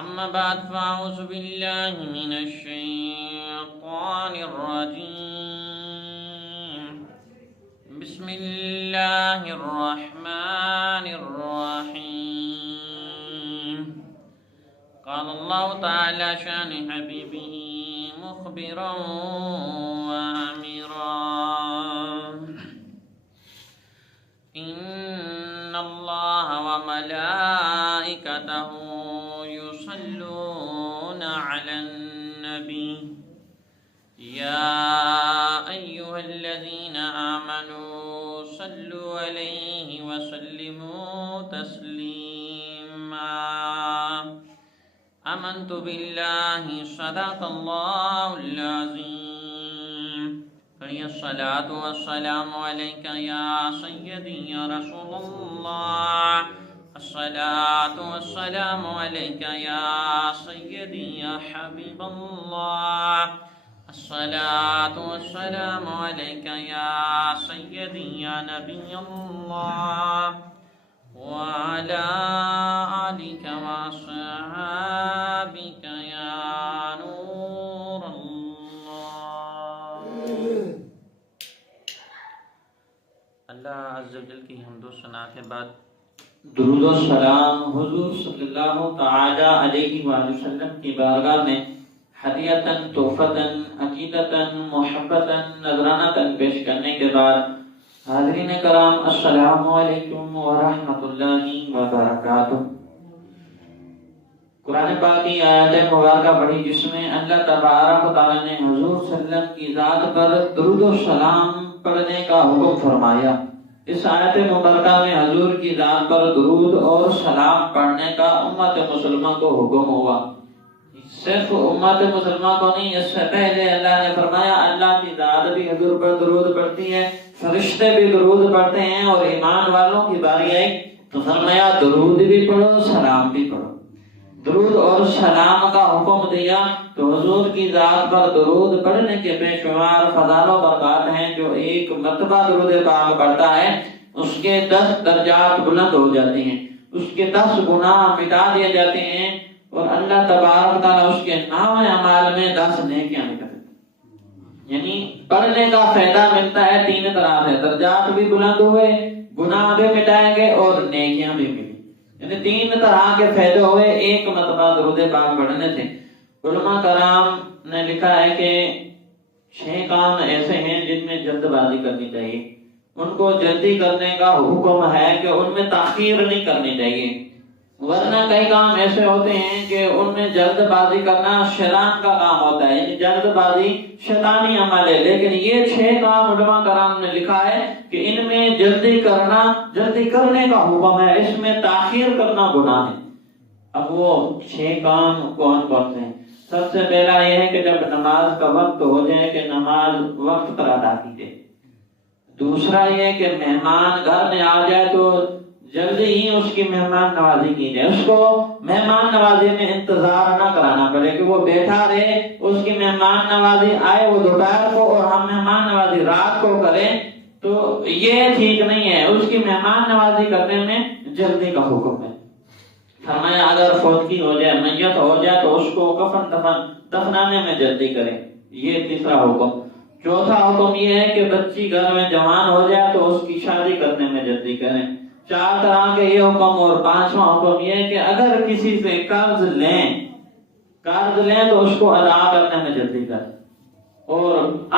أما بعد فأعوذ بالله من الشيطان الرجيم. بسم الله الرحمن الرحيم. قال الله تعالى شأن حبيبه مخبرا وأميرا: إن الله وملائكته يصلون على النبي يا أيها الذين آمنوا صلوا عليه وسلموا تسليما. آمنت بالله صدق الله العظيم. فهي الصلاة والسلام عليك يا سيدي يا رسول الله. الصلاة والسلام عليك يا سيدي يا حبيب الله. الصلاة والسلام عليك يا سيدي يا نبي الله وعلى آلك وأصحابك يا نور الله. اللہ عز و جل کی حمد و ثنا کے بعد درود و سلام حضور صلی اللہ تعالی علیہ وآلہ وسلم کی بارگاہ میں ہدیتاً تحفتاً عقیدتاً محبتاً نذرانتاً پیش کرنے کے بعد حاضرین کرام السلام علیکم ورحمۃ اللہ وبرکاتہ۔ قرآن پاک کی آیات مبارکہ پڑھی جس میں اللہ تبارک و تعالی نے حضور صلی اللہ علیہ وسلم کی ذات پر درود و سلام پڑھنے کا حکم فرمایا۔ اس آیت مبارکہ میں حضور کی ذات پر درود اور سلام پڑھنے کا امت مسلمہ کو حکم ہوا۔ صرف امت مسلمہ کو نہیں، اس سے پہلے اللہ نے فرمایا اللہ کی ذات بھی حضور پر درود پڑھتی ہے، فرشتے بھی درود پڑھتے ہیں، اور ایمان والوں کی باری آئی تو فرمایا درود بھی پڑھو سلام بھی پڑھو۔ درود اور سلام کا حکم دیا تو حضور کی ذات پر درود پڑھنے کے بے شمار فضائل و برکات ہیں۔ جو ایک مرتبہ درود پاک پڑھتا ہے اس کے 10 درجات بلند ہو جاتے ہیں، اس کے 10 گناہ مٹا دیے جاتے ہیں، اور اللہ تبارک تعالیٰ اس کے نام اعمال میں 10 نیکیاں لکھ دیتے ہیں۔ یعنی پڑھنے کا فائدہ ملتا ہے 3 طرح سے، درجات بھی بلند ہوئے، گناہ بھی مٹائیں گے اور نیکیاں بھی ملی، یعنی 3 طرح کے فائدے ہوئے ایک مرتبہ درود پاک پڑھنے سے۔ علماء کرام نے لکھا ہے کہ 6 کام ایسے ہیں جن میں جلد بازی کرنی چاہیے، ان کو جلدی کرنے کا حکم ہے کہ ان میں تاخیر نہیں کرنی چاہیے، ورنہ کئی کام ایسے ہوتے ہیں کہ ان میں جلد بازی کرنا شیطان کا کام ہوتا ہے، یعنی جلد بازی شیطانی عمل ہے۔ لیکن یہ 6 کام علماء کرام نے لکھا ہے کہ ان میں جلدی کرنے کا حکم ہے، اس میں تاخیر کرنا گناہ ہے۔ اب وہ 6 کام کون کون سے ہیں؟ سب سے پہلا یہ ہے کہ جب نماز کا وقت ہو جائے کہ نماز وقت پر ادا کیجیے۔ دوسرا یہ ہے کہ مہمان گھر میں آ جائے تو جلدی ہی اس کی مہمان نوازی کی جائے، اس کو مہمان نوازی میں انتظار نہ کرانا پڑے کہ وہ بیٹھا رہے، اس کی مہمان نوازی آئے وہ دوپہر کو اور ہم مہمان نوازی رات کو کریں تو یہ ٹھیک نہیں ہے۔ اس کی مہمان نوازی کرنے میں جلدی کا حکم ہے۔ فرمایا اگر فوتگی ہو جائے، میت ہو جائے تو اس کو کفن دفنانے میں جلدی کریں، یہ تیسرا حکم۔ چوتھا حکم یہ ہے کہ بچی گھر میں جوان ہو جائے تو اس کی شادی کرنے میں جلدی کریں۔ 4 طرح کے یہ حکم، اور 5واں حکم یہ ہے کہ اگر کسی سے قرض لیں تو اس کو ادا کرنے میں جلدی کریں۔ اور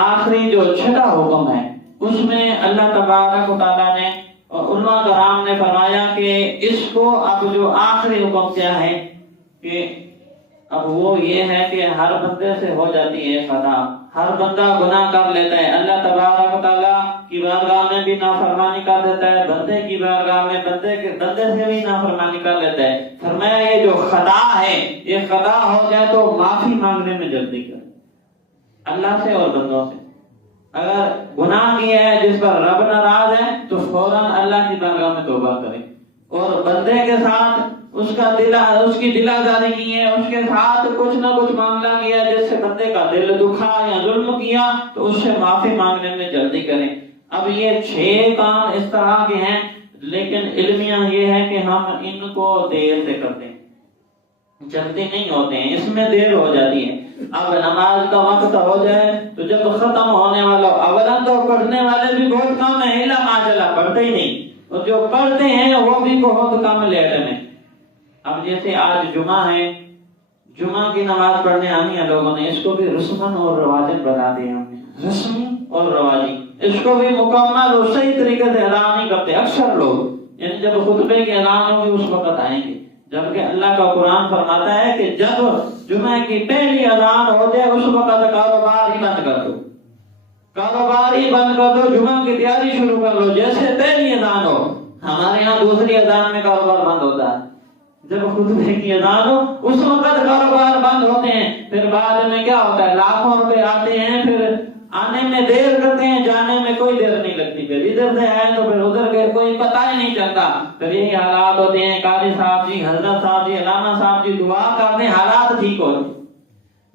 آخری جو 6واں حکم ہے اس میں اللہ تبارک و تعالیٰ نے اور علماء کرام نے فرمایا کہ اس کو اب جو آخری حکم کیا ہے کہ اب وہ یہ ہے کہ ہر بندے سے ہو جاتی ہے خطا، ہر بندہ گناہ کر لیتا ہے، اللہ تبارک و تعالیٰ کی بارگاہ میں بھی نافرمانی کر دیتا ہے، بندے کی بارگاہ میں بندے سے بھی نافرمانی کر لیتا ہے۔ فرمایا یہ جو خطا ہے یہ خطا ہو جائے تو معافی مانگنے میں جلدی کرے اللہ سے اور بندوں سے۔ اگر گناہ کیا ہے جس پر رب ناراض ہے تو فوراً اللہ کی بارگاہ میں توبہ کرے، اور بندے کے ساتھ اس کی دل آزاری کی ہے، اس کے ساتھ کچھ نہ کچھ معاملہ کیا جس سے بندے کا دل دکھا یا ظلم کیا تو اس سے معافی مانگنے میں جلدی کریں۔ اب یہ 6 کام اس طرح کے ہیں، لیکن علمیہ یہ ہے کہ ہم ان کو دیر سے کرتے ہیں۔ جلدی نہیں ہوتے ہیں، اس میں دیر ہو جاتی ہے۔ اب نماز کا وقت ہو جائے تو جب ختم ہونے والا، اولا تو پڑھنے والے بھی بہت کم ہیں، الا ماشاءاللہ پڑھتے ہی نہیں، اور جو پڑھتے ہیں وہ بھی بہت کم لیٹ میں۔ اب جیسے آج جمعہ ہے، جمعہ کی نماز پڑھنے آنی ہے لوگوں نے، اس کو بھی رسمن اور رواجن بنا دیا ہم نے، رسم اور رواجی، اس کو بھی مکمل اور صحیح طریقے سے ادا نہیں کرتے اکثر لوگ۔ یعنی جب خطبے کے اعلان ہوگی اس وقت آئیں گے، جبکہ اللہ کا قرآن فرماتا ہے کہ جب جمعہ کی پہلی اذان ہو جائے اس وقت کاروبار ہی بند کر دو، کاروبار ہی بند کر دو، جمعہ کی تیاری شروع کر لو جیسے پہلی اذان ہو۔ ہمارے یہاں دوسری اذان میں کاروبار بند ہوتا ہے، جب خطبے کی اذان ہو اس وقت کاروبار بند ہوتے ہیں، پھر بعد میں کیا ہوتا ہے، لاکھوں روپے آتے ہیں، پھر آنے میں دیر کرتے ہیں، جانے میں کوئی دیر نہیں لگتی، پھر ادھر سے آئے تو پھر ادھر گئے، کوئی پتہ ہی نہیں چلتا۔ پھر یہی حالات ہوتے ہیں، قاری صاحب جی، حضرت صاحب جی، علامہ صاحب جی دعا کرتے ہیں حالات ٹھیک ہو جائیں،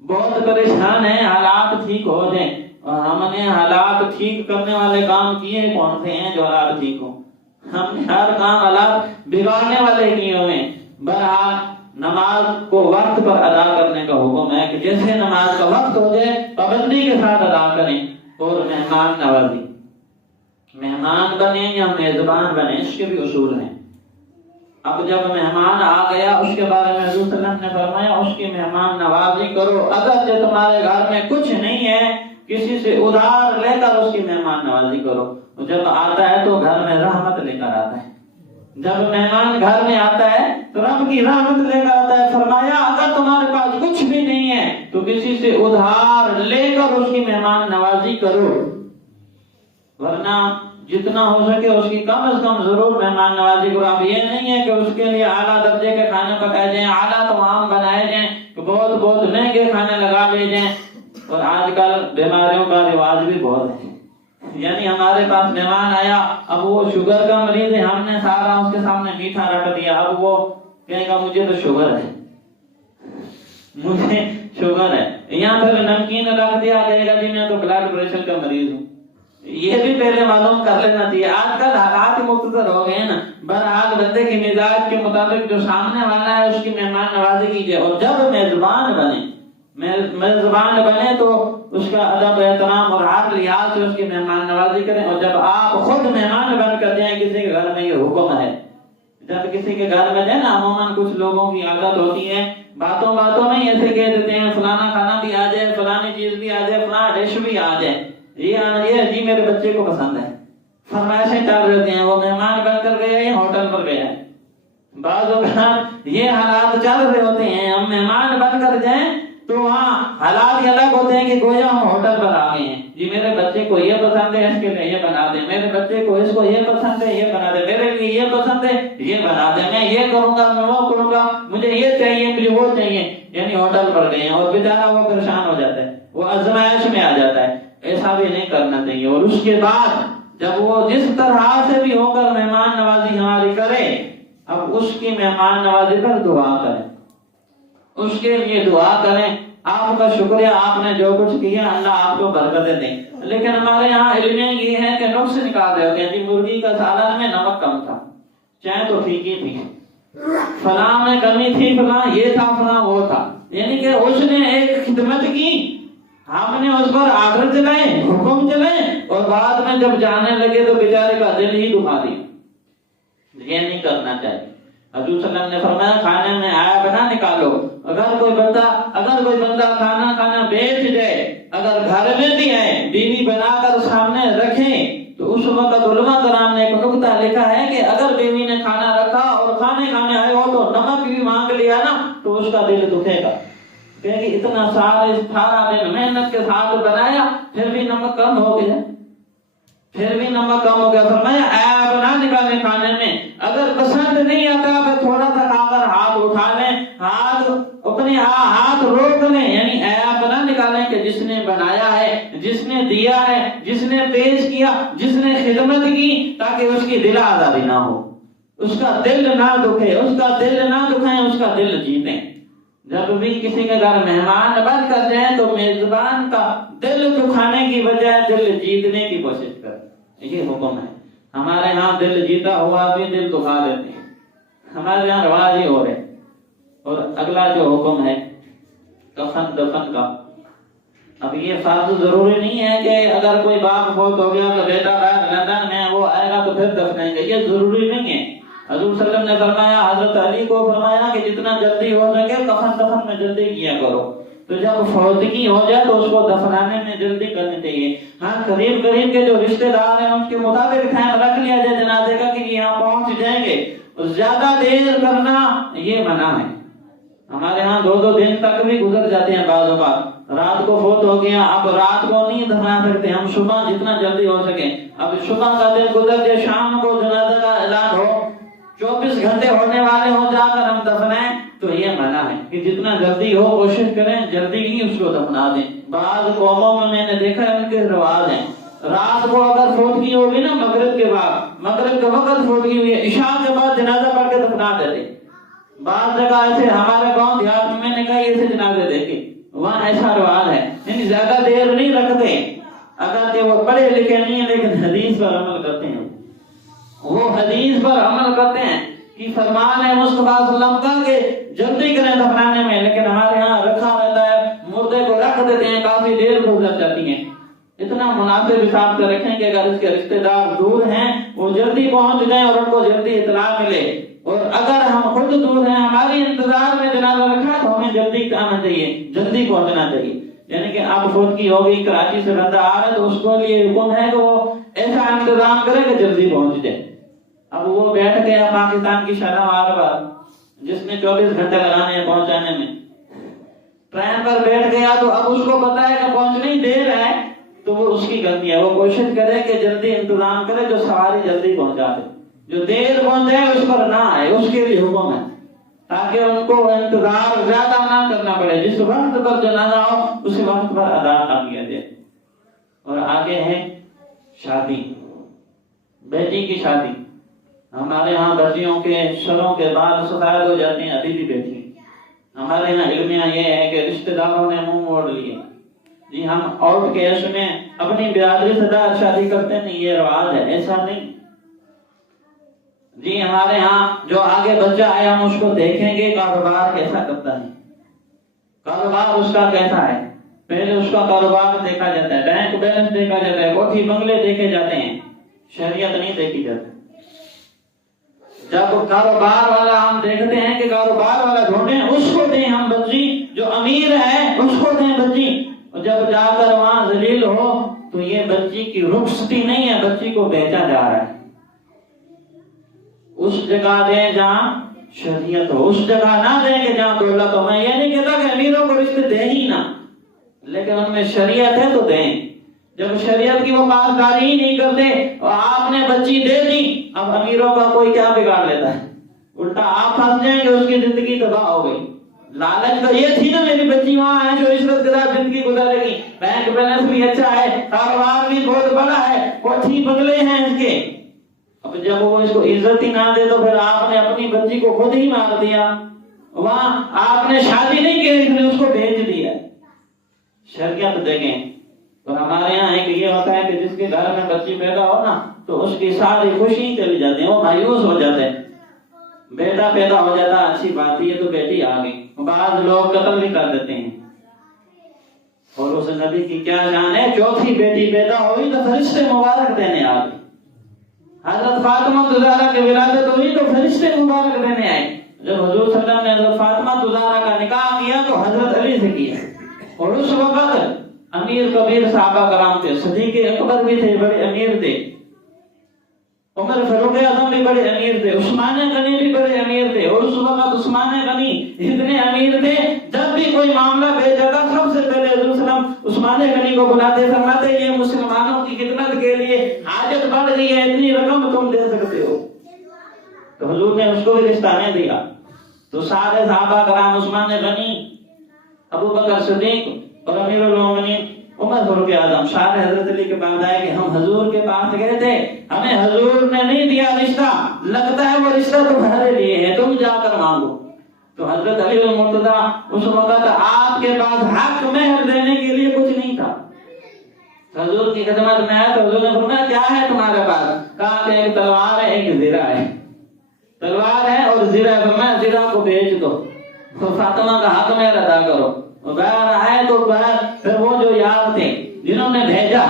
بہت پریشان ہیں، حالات ٹھیک ہو جائیں۔ اور ہم نے حالات ٹھیک کرنے والے کام کیے کون سے ہیں جو حالات ٹھیک ہوں؟ ہم نے ہر کام حالات بگاڑنے والے کیے ہوئے ہیں۔ بہرحال نماز کو وقت پر ادا کرنے کا حکم ہے کہ جیسے نماز کا وقت ہو جائے پابندی کے ساتھ ادا کریں۔ اور مہمان نوازی، مہمان بنے یا میزبان بنے، اس کے بھی اصول ہیں۔ اب جب مہمان آ گیا اس کے بارے میں حضور صلی اللہ علیہ وسلم نے فرمایا اس کی مہمان نوازی کرو، اگر جو تمہارے گھر میں کچھ نہیں ہے کسی سے ادھار لے کر اس کی مہمان نوازی کرو۔ جب آتا ہے تو گھر میں رحمت لے کر آتا ہے، جب مہمان گھر میں آتا ہے تو رب کی رحمت لے کر آتا ہے۔ فرمایا اگر تمہارے پاس کچھ بھی نہیں ہے تو کسی سے ادھار لے کر اس کی مہمان نوازی کرو، ورنہ جتنا ہو سکے اس کی کم از کم ضرور مہمان نوازی کرو۔ اب یہ نہیں ہے کہ اس کے لیے اعلیٰ درجے کے کھانے پکائے جائیں، اعلیٰ طعام بنائے جائیں، بہت بہت مہنگے کھانے لگا لیے جائیں۔ اور آج کل بیماریوں کا رواج بھی بہت ہے، یعنی ہمارے پاس مہمان آیا، اب وہ شوگر کا مریض ہے، ہم نے سارا اس کے سامنے میٹھا رکھ دیا، اب وہ کہے گا مجھے تو شوگر ہے، مجھے شوگر ہے، یہاں پر نمکین رکھ دیا، کہے گا جی میں تو بلڈ پریشر کا مریض ہوں۔ یہ بھی پہلے معلوم کر لینا چاہیے، آج کل حالات مختصر ہو گئے نا۔ بہرحال بندے کے مزاج کے مطابق جو سامنے والا ہے اس کی مہمان نوازی کیجیے، اور جب میزبان بنے تو اس کا ادب احترام اور ہر لحاظ سے اس کی مہمان نوازی کریں۔ اور جب آپ خود مہمان بن کر جائیں کسی کے گھر میں، یہ حکم ہے، جب کسی کے گھر میں جائیں نا، عموماً کچھ لوگوں کی عادت ہوتی ہے باتوں میں ایسے کہہ دیتے ہیں فلانا کھانا بھی آ جائے، فلانی چیز بھی آ جائے، فلانا ڈش بھی آ جائے، یہ جی میرے بچے کو پسند ہے، فرمائشیں ڈال دیتے ہیں، وہ مہمان بن کر گیا یا ہوٹل پر گیا ہے۔ بعض اوقات یہ حالات چل رہے ہوتے ہیں، ہم مہمان بن کر جائیں تو وہاں حالات یہ الگ ہوتے ہیں کہ گویا ہم ہوٹل پر آ گئے ہیں، جی میرے بچے کو یہ پسند ہے اس کے لیے یہ بنا دیں، میرے بچے کو اس کو یہ پسند ہے یہ بنا دیں، میرے لیے یہ پسند ہے یہ بنا دیں، میں یہ کروں گا میں وہ کروں گا، مجھے یہ چاہیے مجھے وہ چاہیے، یعنی ہوٹل پر گئے ہیں، اور بیچارہ وہ پریشان ہو جاتا ہے، وہ آزمائش میں آ جاتا ہے۔ ایسا بھی نہیں کرنا چاہیے۔ اور اس کے بعد جب وہ جس طرح سے بھی ہو کر مہمان نوازی ہماری کرے، اب اس کی مہمان نوازی پر دعا کریں، اس کے لیے دعا کریں، آپ کا شکریہ، آپ نے جو کچھ کیا اللہ آپ کو برکتیں دیں۔ لیکن ہمارے یہاں علم یہ ہے کہ نقص نکال رہے ہوتے ہیں، جی مرغی کا سالن میں نمک کم تھا، چائے تو پھیکی تھی، فلاں میں کمی تھی، فلاں یہ تھا، فلاں وہ تھا، یعنی کہ اس نے ایک خدمت کی، ہم نے اس پر آرڈر چلائے، حکم چلائے، اور بعد میں جب جانے لگے تو بیچارے کا دل ہی دکھا دیا۔ یہ نہیں کرنا چاہیے۔ حضور صلی اللہ علیہ وسلم نے فرمایا کھانے میں آیا بنا نکالو۔ اگر کوئی بندہ کھانا بیچ جائے، اگر گھر میں بھی ہے بیوی بنا کر سامنے رکھیں، تو اس وقت علماء کرام نے ایک نکتہ لکھا ہے کہ اگر بیوی نے کھانا رکھا اور کھانے آئے ہو تو نمک بھی مانگ لیا نا تو اس کا دل دکھے گا، کہ اتنا سارا دن محنت کے ساتھ بنایا پھر بھی نمک کم ہو گیا، فرمایا آپ نہ نکالیں کھانے میں، اگر پسند نہیں آتا پھر تھوڑا سا کھا کر ہاتھ اٹھا لیں، اپنے ہاتھ روک لیں، یعنی آپ نہ نکالیں کہ جس نے بنایا ہے، جس نے دیا ہے، جس نے پیش کیا، جس نے خدمت کی، تاکہ اس کی دل آزاری نہ ہو، اس کا دل نہ دکھے، اس کا دل نہ دکھائیں، اس کا دل جیتیں۔ جب بھی کسی کے گھر مہمان بن کر جائیں تو میزبان کا دل دکھانے کی بجائے دل جیتنے کی کوشش کریں، یہ حکم ہے۔ ہمارے ہاں دل جیتا ہوا بھی دل دکھا دیتے ہیں، ہمارے یہاں رواج ہی ہو رہے۔ اور اگلا جو حکم ہے کفن دفن کا، اب یہ فرض ضروری نہیں ہے کہ اگر کوئی باپ فوت ہو گیا تو بیٹا باہر لندن میں وہ آئے گا تو پھر دفنائیں گے، یہ ضروری نہیں ہے۔ حضور صلی اللہ علیہ وسلم نے فرمایا، حضرت علی کو فرمایا کہ جتنا جلدی ہو سکے کفن دفن میں جلدی کیا کرو، تو جب فوتگی ہو جائے تو اس کو دفنانے میں جلدی کرنی چاہیے۔ ہاں قریب قریب کے جو رشتہ دار ہیں اس کے مطابق ٹائم رکھ لیا جائے جنازے کا کہ یہاں پہنچ جائیں گے، اور زیادہ دیر کرنا یہ منع ہے۔ ہمارے ہاں 2 دن تک بھی گزر جاتے ہیں، بعض اوقات رات کو فوت ہو گیا، اب رات کو نہیں دفنا سکتے ہم، صبح جتنا جلدی ہو سکے، اب صبح کا دن گزر جائے، شام کو جنازہ کا اعلان ہو، 24 گھنٹے ہونے والے ہو جا کر ہم دفنائیں، تو یہ منع ہے کہ جتنا جلدی ہو کوشش کریں جلدی ہی اس کو دفنا دیں۔ بعض قوموں میں نے دیکھا ہے ان کے رواج ہیں، رات کو اگر فوتگی ہوگی نا مغرب کے بعد، مغرب کے وقت فوتگی ہوئی ہے، عشاء کے بعد جنازہ پڑھ کے دفنا دیتے۔ بعض جگہ ایسے ہمارے گاؤں دیہات میں نے کہا ایسے جنازے دیکھے، وہاں ایسا رواج ہے، یعنی زیادہ دیر نہیں رکھتے، اگر کہ وہ پڑھے لکھے نہیں ہیں لیکن حدیث پر عمل کرتے ہیں، وہ حدیث پر عمل کرتے ہیں کہ فرمان ہے مصطفیٰ صلی اللہ علیہ وسلم کا کہ جلدی کریں دفنانے میں، لیکن ہمارے ہاں رکھا رہتا ہے، مردے کو رکھ دیتے ہیں، کافی دیر گزر جاتی ہیں۔ اتنا مناسب حساب سے رکھیں کہ اگر اس کے رشتہ دار دور ہیں وہ جلدی پہنچ جائیں اور ان کو جلدی اطلاع ملے، اور اگر ہم خود دور ہیں ہماری انتظار میں جنازہ رکھا تو ہمیں جلدی آنا چاہیے، جلدی پہنچنا چاہیے۔ یعنی کہ اب فوتگی ہو گئی، کراچی سے بندہ آ رہا ہے تو اس کو لیے حکم ہے کہ وہ ایسا انتظام کرے کہ جلدی پہنچ جائے۔ اب وہ بیٹھ گیا پاکستان کی شہر پر، جس نے 24 گھنٹے لگانے ہیں پہنچانے میں، ٹرین پر بیٹھ گیا تو اب اس کو پتا ہے کہ پہنچنی دیر ہے، تو وہ اس کی غلطی ہے، وہ کوشش کرے کہ جلدی انتظام کرے جو سواری جلدی پہنچا دے، جو دیر پہنچ جائے اس پر نہ آئے، اس کے لیے حکم ہے، تاکہ ان کو انتظار زیادہ نہ کرنا پڑے، جس وقت پر جنازہ ہو اسی وقت پر ادا کر دیا جائے۔ اور آگے ہے شادی، بیٹی کی شادی۔ ہمارے ہاں بچیوں کے سروں کے بال سفید ہو جاتے ہیں، ابھی بھی بیٹھی۔ ہمارے یہاں علمیہ یہ ہے کہ رشتہ داروں نے منہ موڑ لیے، جی ہم آؤٹ کیش میں اپنی برادری سے شادی کرتے نہیں، یہ رواج ہے، ایسا نہیں۔ جی ہمارے ہاں جو آگے بچہ آیا ہم اس کو دیکھیں گے کاروبار کیسا کرتا ہے، کاروبار اس کا کیسا ہے، پہلے اس کا کاروبار دیکھا جاتا ہے، بینک بیلنس دیکھا جاتا ہے، کوٹھی بنگلے دیکھے جاتے ہیں، شریعت نہیں دیکھی جاتی۔ جب کاروبار والا ہم دیکھتے ہیں کہ کاروبار والا ڈھونڈیں اس کو دیں ہم بچی، جو امیر ہے اس کو دیں بچی، اور جب جا کر وہاں ذلیل ہو تو یہ بچی کی رخصتی نہیں ہے، بچی کو بیچا جا رہا ہے۔ اس جگہ دیں جہاں شریعت ہو، اس جگہ نہ دیں کہ جہاں دولت ہو۔ میں یہ نہیں کہتا کہ امیروں کو رشتے دیں ہی نہ، لیکن ان میں شریعت ہے تو دیں۔ جب شریعت کی وہ پاسداری ہی نہیں کرتے اور آپ نے بچی دے دی، اب امیروں کا کوئی کیا بگاڑ لیتا ہے، الٹا آپ پھنس جائیں گے، اس کی زندگی تباہ ہو گئی۔ لالچ تو یہ تھی نا میری بچی وہاں ہے جو عزت کے ساتھ زندگی گزارے گی، بینک بیلنس بھی اچھا ہے، کاروبار بھی بہت بڑا ہے، کوٹھی بنگلے ہیں اس کے۔ اب جب وہ اس کو عزت ہی نہ دے تو پھر آپ نے اپنی بچی کو خود ہی مار دیا، وہاں آپ نے شادی نہیں کی، اس نے اس کو بھیج دیا۔ شریعت دیکھیں۔ اور ہمارے یہاں ایک یہ ہوتا ہے کہ جس کے گھر میں بچی پیدا ہو نا تو اس کی ساری خوشی چلی جاتی ہے، وہ مایوس ہو جاتے ہیں۔ بیٹا پیدا ہو جاتا اچھی بات، یہ تو بیٹی آ گئی، بعض لوگ قتل بھی کر دیتے ہیں۔ اور اس نبی کی کیا شان ہے، چوتھی بیٹی پیدا ہوئی تو فرشتے مبارک دینے آ گئے۔ حضرت فاطمہ زہرا کی ولادت ہوئی تو فرشتے مبارک دینے آئے۔ جب حضور صلی اللہ علیہ وسلم نے حضرت فاطمہ زہرا کا نکاح کیا تو حضرت علی سے کیا، اور اس وقت امیر کبیر صحابہ کرام تھے، صدیق اکبر بھی تھے، بڑے امیر تھے، عمر فاروق اعظم بھی بڑے امیر تھے، عثمان غنی بھی بڑے امیر تھے، اور اس وقت عثمان غنی اتنے امیر تھے جب بھی کوئی معاملہ بھیج جاتا سب سے پہلے حضور صلی اللہ علیہ وسلم عثمان غنی کو بلاتے، فرماتے یہ مسلمانوں کی خدمت کے لیے حاجت بڑھ گئی ہے، اتنی رقم تم دے سکتے ہو، تو حضور نے اس کو بھی رشتہ نہیں دیا۔ تو سارے صحابہ کرام، عثمان غنی، ابو بکر صدیق اور امیر المومنین عمر فاروق اعظم، سارے حضرت علی کے پاس آئے کہ ہم حضور کے پاس گئے تھے، ہمیں حضور نے نہیں دیا رشتہ، لگتا ہے وہ رشتہ تمہارے لیے ہے، تم جا کر مانگو۔ تو حضرت علی المرتضی اس وقت آپ کے پاس حق مہر دینے کے لیے کچھ نہیں تھا، حضور کی خدمت میں آیا تو حضور نے فرمایا کیا ہے تمہارے پاس؟ کہا کہ ایک تلوار ہے، ایک زرہ ہے، تلوار ہے اور زرہ ہے، فرمایا زرہ کو بیچ دو۔ تو فاطمہ کا حق میں ادا کرو. بہر آئے تو پھر وہ جو یار تھے جنہوں نے بھیجا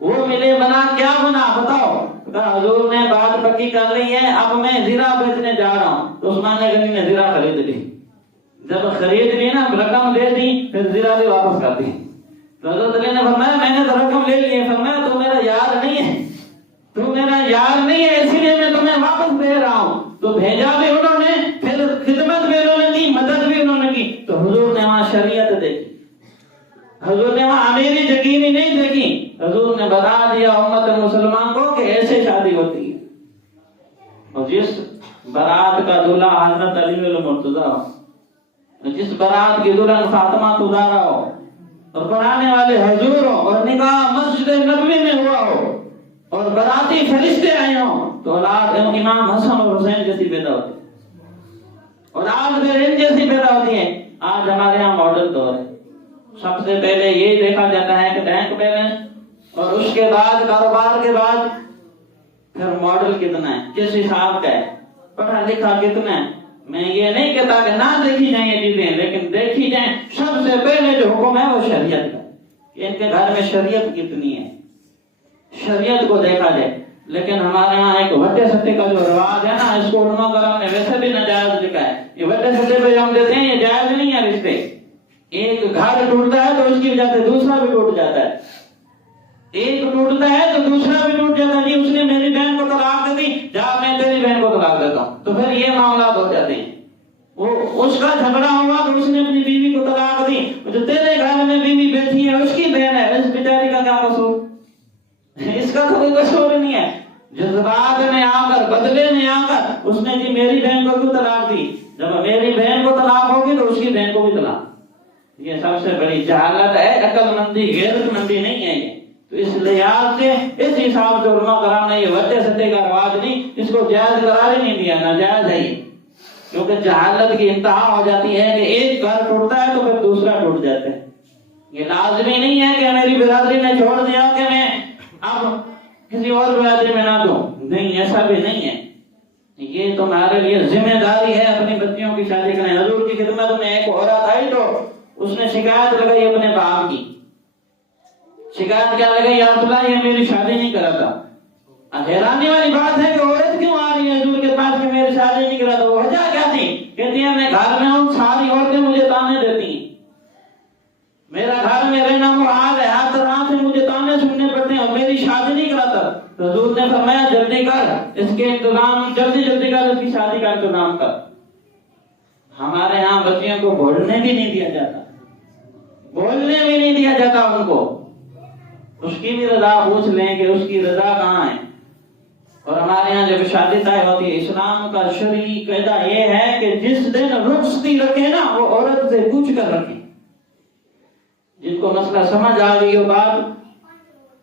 وہ ملے بنا کیا بنا بتاؤ. حضور نے بات پکی کر لی ہے، اب میں زیرہ بیچنے جا رہا ہوں. تو عثمان غنی نے زیرہ خرید لی. جب خرید لی نا، رقم دے دی، پھر زیرہ بھی واپس کر دی. تو حضرت علی نے فرمایا میں نے تو رقم لے لی ہے. فرمایا تو میرا یار نہیں ہے، تو میرا یار نہیں ہے، اسی لیے میں تمہیں واپس دے رہا ہوں. تو بھیجا بھی انہوں نے، پھر خدمت بھی انہوں نے کی، مدد بھی انہوں نے کی. تو حضور نے وہاں شریعت دیکھی، حضور نے وہاں امیری جگیری نہیں دیکھی. حضور نے بتا دیا امت مسلمان کو کہ ایسے شادی ہوتی ہے. اور جس برات کا دلہا حضرت علی المرتضیٰ ہو، جس برات کی دلہن فاطمہ تزارا ہو، اور بنانے والے حضور ہو، اور نکاح مسجد نبوی میں ہوا ہو، اور براتی فرشتے آئے ہوں، تو اولاد امام حسن اور حسین جیسی پیدا ہوتی ہے، اور آج ان جیسی پیدا ہوتی ہے. آج ہمارے یہاں ماڈل دور ہے. سب سے پہلے یہ دیکھا جاتا ہے کہ بینک بیلنس، اور اس کے بعد کاروبار کے بعد پھر ماڈل کتنا ہے، کس حساب کا ہے، پڑھا لکھا کتنا ہے. میں یہ نہیں کہتا کہ نہ دیکھی جائیں یہ چیزیں، لیکن دیکھی جائیں. سب سے پہلے جو حکم ہے وہ شریعت کا، کہ ان کے گھر میں شریعت کتنی ہے، شریعت کو دیکھا جائے. لیکن ہمارے ہاں ایک وٹے سٹے کا جو رواج ہے نا، اس کو علماء کرام نے ویسے بھی ناجائز لکھا ہے. یہ وٹے سٹے پہ ہم دیتے ہیں، یہ جائز نہیں ہے رشتے. ایک گھر ٹوٹتا ہے تو اس کی وجہ سے دوسرا بھی ٹوٹ جاتا ہے. ایک ٹوٹتا ہے تو دوسرا بھی ٹوٹ جاتا ہے. نہیں اس نے میری بہن کو طلاق دے دی، جا میں تیری بہن کو طلاق دیتا ہوں. تو پھر یہ معاملات ہو جاتے ہیں. وہ اس کا جھگڑا ہوا تو اس نے اپنی بیوی کو طلاق دی. جو تیرے گھر میں بیوی بیٹھی ہے اس کی بہن ہے، اس بیچاری کا کیا قصور؟ اس کا تو کوئی قصور نہیں ہے. جذبات میں آ کر، بدلے میں آ کر اس نے جی میری بہن کو کیوں طلاق دی؟ جب میری بہن کو طلاق ہوگی تو اس کی بہن کو بھی طلاق. یہ سب سے بڑی جہالت ہے، عقل مندی غیرت مندی نہیں ہے یہ. تو اس لحاظ سے اس حساب سے علماء کرام نے یہ وٹے سٹے کا رواج نہیں، اس کو جائز قرار ہی نہیں دیا، ناجائز ہے یہ. کیونکہ جہالت کی انتہا ہو جاتی ہے کہ ایک گھر ٹوٹتا ہے تو پھر دوسرا ٹوٹ جاتا ہے. یہ لازمی نہیں ہے کہ میری برادری نے چھوڑ دیا کہ میں اب کسی اور برادری میں نہ دوں. نہیں، ایسا بھی نہیں ہے. یہ تمہارے لیے ذمہ داری ہے اپنی بچیوں کی شادی کریں. حضور کی خدمت میں ایک عورت آئی تو اس نے شکایت لگائی اپنے باپ کی. شکایت کیا لگائی؟ یا رسول اللہ یہ میری شادی نہیں کرا تھا. حیرانی والی بات ہے کہ عورت کیوں آ رہی ہے حضور کے پاس کہ میری شادی نہیں کرا تھا؟ وجہ کیا تھی؟ کہتی ہے میں گھر میں ہوں، ساری عورتیں مجھے تانے دیتی ہیں، میرا گھر میں رہنا محال ہے، ہر طرح سے مجھے تانے سننے پڑتے ہیں، اور میری شادی نہیں کراتا. حضور نے فرمایا جلدی کر اس کے انتظام، جلدی کر اس کی شادی کا انتظام کر. ہمارے ہاں بچیوں کو بولنے بھی نہیں دیا جاتا، بولنے بھی نہیں دیا جاتا ان کو. اس کی بھی رضا پوچھ لیں کہ اس کی رضا کہاں ہے. اور ہمارے یہاں جب شادی طے ہوتی ہے، اسلام کا شرعی قاعدہ یہ ہے کہ جس دن رخصتی رکھے نا وہ عورت سے پوچھ کر رکھے. جن کو مسئلہ سمجھ آ گئی ہو بات،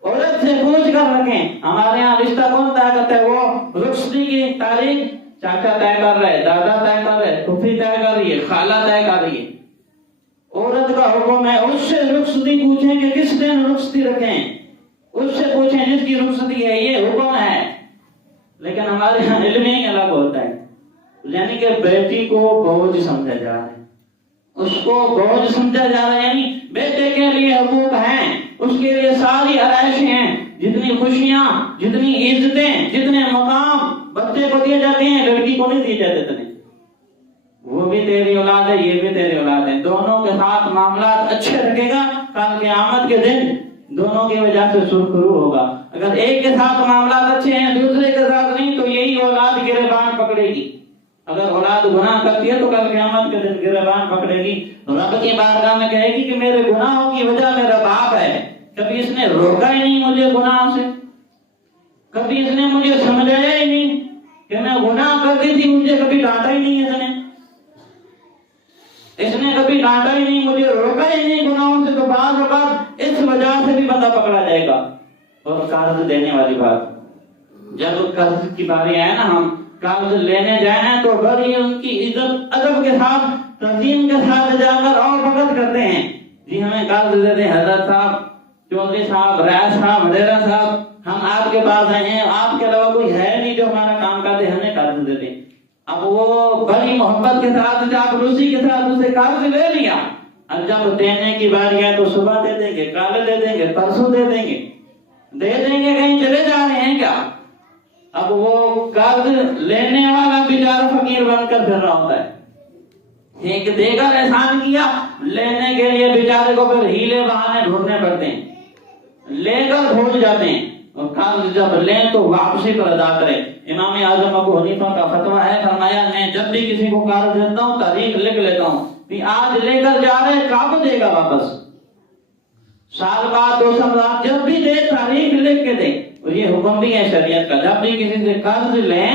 عورت سے پوچھ کر رکھیں. ہمارے یہاں رشتہ کون طے کرتا ہے؟ وہ رخصتی کی تاریخ چاچا طے کر رہے، دادا طے کر رہے، پھوپھی طے کر رہی ہے، خالہ طے کر رہی ہے. عورت کا حکم ہے اس سے رخصتی پوچھیں کہ کس دن رخصتی رکھیں، اس سے پوچھیں جس کی رخصتی ہے، یہ حکم ہے. لیکن ہمارے یہاں علم ہی الگ ہوتا ہے. یعنی کہ بیٹی کو بوجھ سمجھا جا رہا ہے، اس کو بوجھ سمجھا جا رہا ہے. یعنی بیٹے کے لیے حقوق ہیں، اس کے لیے ساری آرائشیں ہیں، جتنی خوشیاں، جتنی عزتیں، جتنے مقام بچے کو دیے جاتے ہیں لڑکی کو نہیں دیے جاتے اتنے. وہ بھی تیری اولاد ہے، یہ بھی تیری اولاد ہے. دونوں کے ساتھ معاملات اچھے رکھے گا، کل قیامت کے دن دونوں کی وجہ سے سرخرو ہوگا. اگر ایک کے ساتھ معاملات اچھے ہیں دوسرے کے ساتھ نہیں تو یہی اولاد گریبان پکڑے گی. اگر اولاد گناہ کرتی ہے تو کل قیامت کے دن گریبان پکڑے گی. رب کی بارگاہ میں کہے گی کہ میرے گناہوں کی وجہ میرا باپ ہے، کبھی اس نے روکا ہی نہیں مجھے گناہ سے، کبھی اس نے مجھے سمجھایا ہی نہیں کہ میں گناہ کرتی تھی، مجھے کبھی ڈانٹا ہی نہیں. اس نے کبھی ڈانٹا ہی نہیں، مجھے روکا ہی نہیں گناہوں سے. تو بعض اوقات اس وجہ سے بھی بندہ پکڑا جائے گا. اور قرض دینے والی بات، جب قرض کی باری آئے نا، ہم قرض لینے جائیں تو بڑی ان کی عزت ادب کے ساتھ، تنظیم کے ساتھ جا کر اور فقط کرتے ہیں. جی ہمیں قرض دے دیں حضرت صاحب، چودھری صاحب، ریاض صاحب، وڈیرا صاحب، ہم آپ کے پاس آئے ہیں، آپ کے علاوہ کوئی ہے نہیں جو ہمارا کام کرتے، ہمیں قرض دے دیں. اب وہ بڑی محبت کے ساتھ جب روسی کے ساتھ اسے قرض لے لیا، اب جب دینے کی باری ہے تو صبح دے دیں گے، کل دے دیں گے، پرسوں دے دیں گے، کہیں چلے جا رہے ہیں کیا؟ اب وہ قرض لینے والا بیچارہ فقیر بن کر پھر رہا ہوتا ہے، ایک دے کر احسان کیا، لینے کے لیے بیچارے کو پھر ہیلے بہانے ڈھونڈنے پڑتے ہیں، لے کر بھول جاتے ہیں، اور قرض جب لیں تو واپسی پر ادا کریں۔ امام اعظم ابو حنیفہ کا فتویٰ ہے، فرمایا میں جب بھی کسی کو قرض دیتا ہوں تاریخ لکھ لیتا ہوں کہ آج لے کر جا رہے کب دے گا واپس، سال بعد 2 سال بعد جب بھی دے تاریخ لکھ کے دے۔ اور یہ حکم بھی ہے شریعت کا، جب بھی کسی سے قرض لیں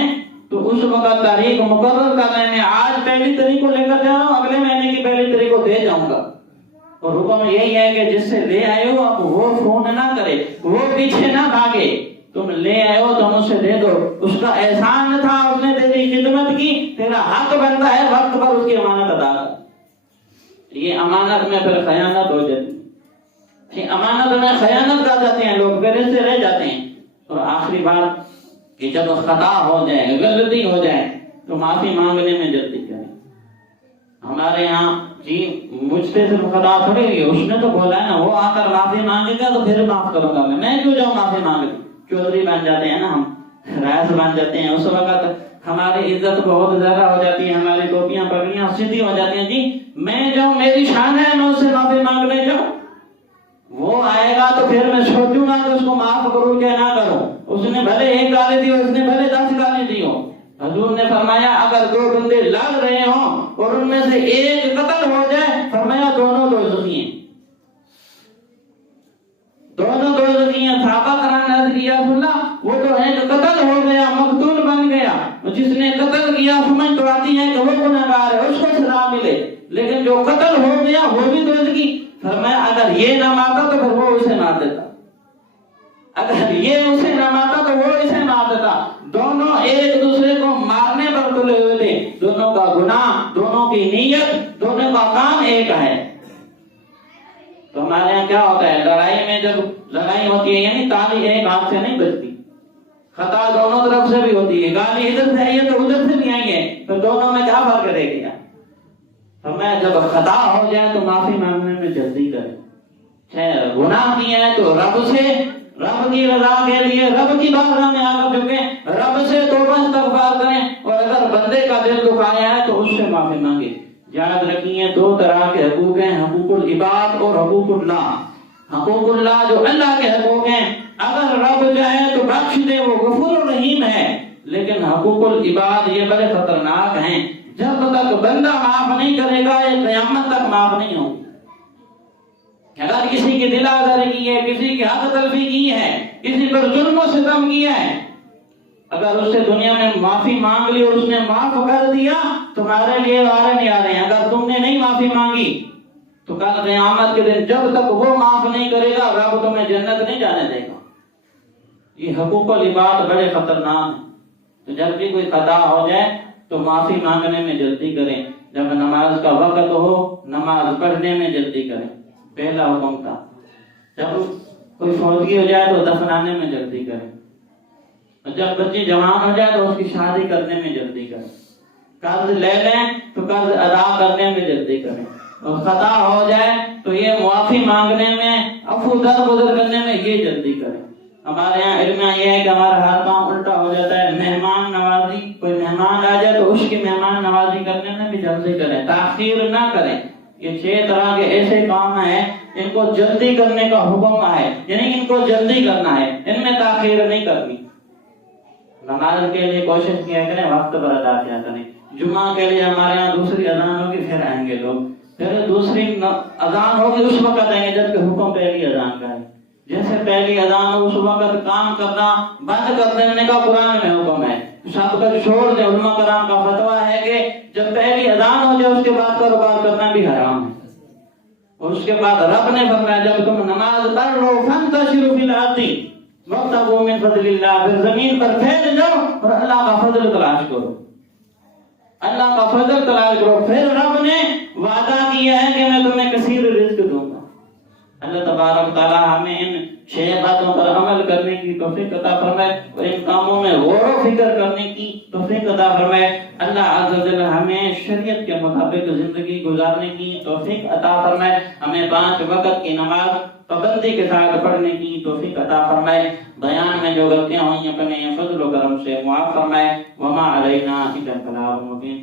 تو اس وقت تاریخ مقرر کر رہے ہیں، آج 1 تاریخ کو لے کر جا رہا ہوں، اگلے مہینے کی 1 تاریخ کو دے جاؤں گا۔ اور حکم یہی ہے کہ جس سے لے آئے ہو اب وہ فون نہ کرے، وہ پیچھے نہ بھاگے، تم لے آئے ہو تم اسے دے دو، اس کا احسان تھا، اس نے تیری خدمت کی، تیرا حق بنتا ہے وقت پر اس کی امانت ادا کر۔ یہ امانت میں پھر خیانت ہو جاتی ہے، امانت میں خیانت کر جاتے ہیں لوگ، پھر اس سے رہ جاتے ہیں۔ اور آخری بات کہ جب خطا ہو جائے، غلطی ہو جائے تو معافی مانگنے میں جلدی کریں۔ ہمارے یہاں جی مجھ سے صرف خطا تھوڑی ہوئی، اس نے تو بولا ہے نا، وہ آ کر معافی مانگے گا تو پھر معاف کروں گا میں کیوں جاؤں معافی مانگنے؟ چودھری بن جاتے ہیں نا ہم، رئیس بن جاتے ہیں، اس وقت ہماری عزت بہت زیادہ ہو جاتی ہے، ہماری ٹوپیاں پگڑیاں سیدھی ہو جاتی ہیں، جی میں جاؤں، میری شان ہے میں اس سے معافی مانگنے جاؤں، وہ آئے گا تو پھر میں سوچوں گا کہ اس کو معاف کروں یا نہ کروں، اس نے بھلے 1 گالی دی ہو، اس نے بھلے 10 گالی دی ہو۔ حضور نے فرمایا اگر 2 بندے لڑ رہے ہوں اور ان میں سے ایک قتل ہو جائے، فرمایا دونوں دوزخی ہیں، دونوں دوزخی ہیں۔ صحابہ کرام نے کہا یا رسول اللہ وہ تو ایک قتل ہو گیا، مقتول بن گیا، جس نے قتل کیا سمجھ تو آتی ہے کہ وہ گنہگار ہے، اس کو سزا ملے، لیکن جو قتل ہو گیا وہ بھی دوزخی۔ فرمایا اگر یہ نہ مارتا تو پھر وہ اسے مار دیتا، اگر یہ اسے نہ مارتا تو وہ اسے مار دیتا، دونوں ایک دوسرے کو مارنے پر تلے ہوئے تھے، دونوں کا گناہ، دونوں کی نیت، دونوں کا کام ایک ہے۔ تو ہمارے یہاں کیا ہوتا ہے، لڑائی میں جب لڑائی ہوتی ہے یعنی تالی ایک ہاتھ سے نہیں بجتی، خطا دونوں طرف سے بھی ہوتی ہے، گالی ادھر سے آئی ہے تو ادھر سے بھی آئی ہے، تو دونوں میں کیا فرق رہ گیا؟ فرمایا جب خطا ہو جائے تو معافی مانگنے میں جلدی کریں، گناہ کیا ہے تو رب سے، رب کی رضا کے لیے رب کی بارگاہ میں آ کر جھکیں، رب سے توبہ استغفار کریں، اور اگر بندے کا دل دکھایا ہے تو اس سے معافی مانگے۔ یاد رکھیے 2 طرح کے حقوق ہیں، حقوق العباد اور حقوق اللہ۔ حقوق اللہ جو اللہ کے حقوق ہیں، اگر رب چاہے تو بخش دے، وہ غفور الرحیم ہے، لیکن حقوق العباد یہ بڑے خطرناک ہیں، جب تک بندہ معاف نہیں کرے گا یہ قیامت تک معاف نہیں ہوں۔ اگر کسی کی دل آزاری کی ہے، کسی کی حق تلفی کی ہے، کسی پر ظلم و ستم کیا ہے، اگر اس سے دنیا میں معافی مانگ لی اور اس نے معاف کر دیا، تمہارے لیے وعدے نہیں آ رہے ہیں۔ اگر تم نے نہیں معافی مانگی تو کل قیامت کے دن جب تک وہ معاف نہیں کرے گا رب تمہیں جنت نہیں جانے دے گا۔ یہ حقوق العباد بڑے خطرناک ہیں، تو جب بھی کوئی خطا ہو جائے تو معافی مانگنے میں جلدی کریں، جب نماز کا وقت ہو نماز پڑھنے میں جلدی کریں، پہلا حکم تھا۔ جب کوئی فوتگی ہو جائے تو دفنانے میں جلدی کریں، اور جب بچی جوان ہو جائے تو اس کی شادی کرنے میں جلدی کریں، قرض لے لیں تو قرض ادا کرنے میں جلدی کریں، اور خطا ہو جائے تو یہ معافی مانگنے میں، عفو درگزر کرنے میں یہ جلدی کریں۔ ہمارے یہاں علم یہ ہے کہ ہمارا ہر کام الٹا ہو جاتا ہے، مہمان نوازی، کوئی مہمان آ جائے تو اس کی مہمان نوازی کرنے میں بھی جلدی کریں، تاخیر نہ کریں۔ یہ 6 طرح کے ایسے کام ہیں ان کو جلدی کرنے کا حکم ہے، یعنی ان کو جلدی کرنا ہے، ان میں تاخیر نہیں کرنی۔ نماز کے لیے کوشش کیا کریں وقت پر ادا کیا کریں۔ جمعہ کے لیے ہمارے یہاں دوسری اذان ہوگی پھر آئیں گے لوگ، پھر دوسری اذان ہوگی اس وقت آئیں گے جبکہ حکم پہلی اذان کا ہے۔ جیسے پہلی اذان ہو اس وقت کام کرنا بند کر دینے کا قرآن میں حکم ہے، سب کچھ چھوڑ دے۔ علماء کرام کا فتویٰ ہے کہ جب پہلی اذان ہو جائے اس کے بعد کاروبار کرنا بھی حرام ہے۔ اور اس کے بعد رب نے فرمایا جب تم نماز پڑھ لو فانتشروا فی الارض وابتغوا من فضل اللہ، پھر زمین پر پھیل جاؤ اور اللہ کا فضل تلاش کرو، اللہ کا فضل تلاش کرو۔ پھر رب نے وعدہ کیا ہے کہ میں تمہیں کثیر رزق دوں گا۔ اللہ تبارک تعالی ہمیں ان 6 باتوں پر عمل کرنے کی توفیق عطا فرمائے اور ان کاموں میں غور و فکر کرنے کی توفیق عطا فرمائے۔ اللہ عز و جل ہمیں شریعت کے مطابق زندگی گزارنے کی توفیق عطا فرمائے، ہمیں 5 وقت کی نماز پابندی کے ساتھ پڑھنے کی توفیق عطا فرمائے، بیان میں جو غلطیاں ہوئی اپنے فضل و کرم سے معاف فرمائے۔ وما علینا الا البلاغ المبین۔